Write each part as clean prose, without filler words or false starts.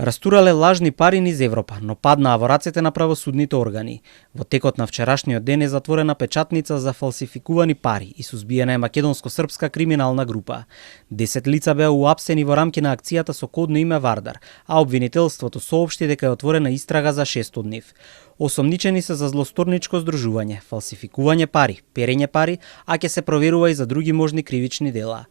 Растурале лажни пари низ Европа, но паднаа во рацете на правосудните органи. Во текот на вчерашниот ден е затворена печатница за фалсификувани пари и сузбиена е македонско-српска криминална група. 10 лица беа уапсени во рамки на акцијата со кодно име Вардар, а обвинителството соопшти дека е отворена истрага за 6 од нив. Осомничени се за злосторничко здружување, фалсификување пари, перење пари, а ќе се проверува и за други можни кривични дела.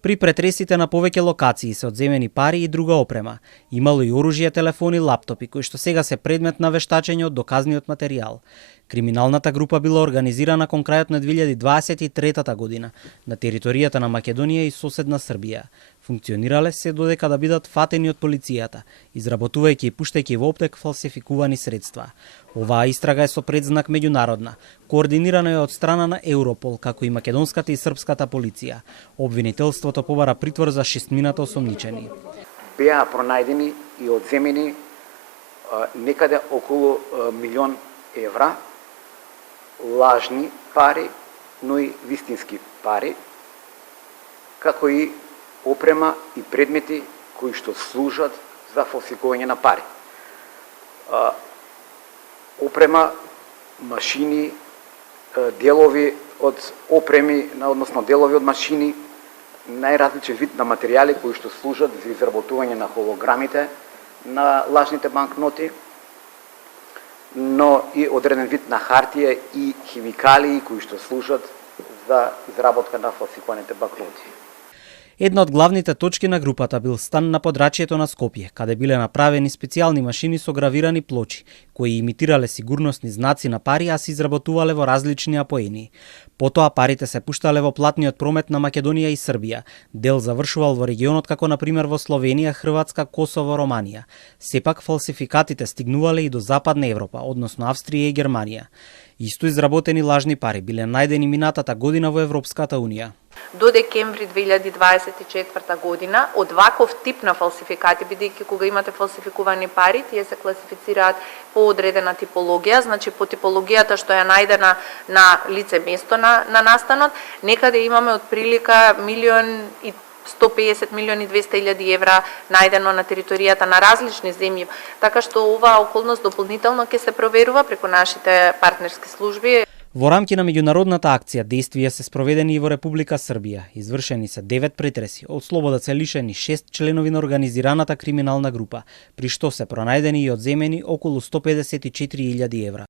При претресите на повеќе локации се одземени пари и друга опрема. Имало и оружје, телефони, лаптопи, кои што сега се предмет на вештачење од доказниот материјал. Криминалната група била организирана кон крајот на 2023 година на територијата на Македонија и соседна Србија. Функционирале се додека да бидат фатени од полицијата, изработувајќи и пуштајќи во оптек фалсификувани средства. Оваа истрага е со предзнак меѓународна, координирана е од страна на Европол, како и македонската и српската полиција. Обвинителството побара притвор за 6 осомничени. Беа пронајдени и одземени некаде околу милион евра, лажни пари, но и вистински пари, како и опрема и предмети кои што служат за фалсификување на пари. Опрема, машини, делови од опреми, односно делови од машини, најразличен вид на материјали кои што служат за изработување на холограмите на лажните банкноти, но и одреден вид на хартија и химикалии кои што служат за изработка на фалсификуваните банкноти. Една од главните точки на групата бил стан на подрачјето на Скопје, каде биле направени специјални машини со гравирани плочи, кои имитирале сигурносни знаци на пари, а се изработувале во различни апоени. Потоа парите се пуштале во платниот промет на Македонија и Србија. Дел завршувал во регионот како на пример во Словенија, Хрватска, Косово, Романија. Сепак фалсификатите стигнувале и до Западна Европа, односно Австрија и Германија. Исто изработени лажни пари биле најдени минатата година во Европската Унија. До декември 2024 година од ваков тип на фалсификати, бидејќи кога имате фалсификувани пари, тие се класифицираат по одредена типологија, значи по типологијата што е најдена на лице место на настанот, некаде имаме од прилика 1.150.200.000 евра најдено на територијата на различни земји, така што оваа околност дополнително ќе се проверува преку нашите партнерски служби. Во рамки на меѓународната акција действија се спроведени и во Република Србија. Извршени се 9 претреси, од слобода се лишени 6 членови на организираната криминална група, при што се пронајдени и одземени околу 154.000 евра.